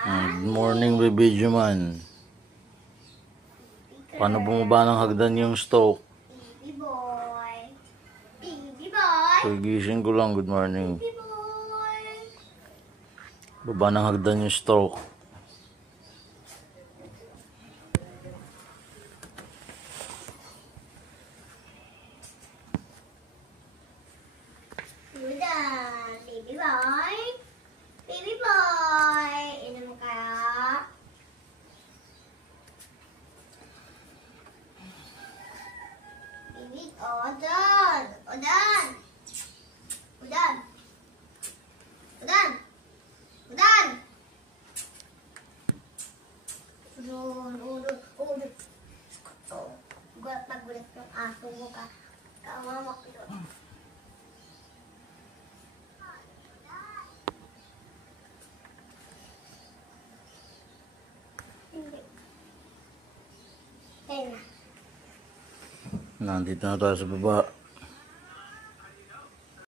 Good morning, video man. Paano bumaba ng hagdan yung stroke? Baby boy. Baby boy. Pagising ko lang, good morning. Baby boy. Baba ng hagdan yung stroke. Udan. Baby boy. Baby boy. Inom ka. Baby, Udan. Udan. Udan. Udan. Udan. Udan. Gulat na gulat yung aso mo ka. Kawawa ko yun. Nandito na tayo sa baba.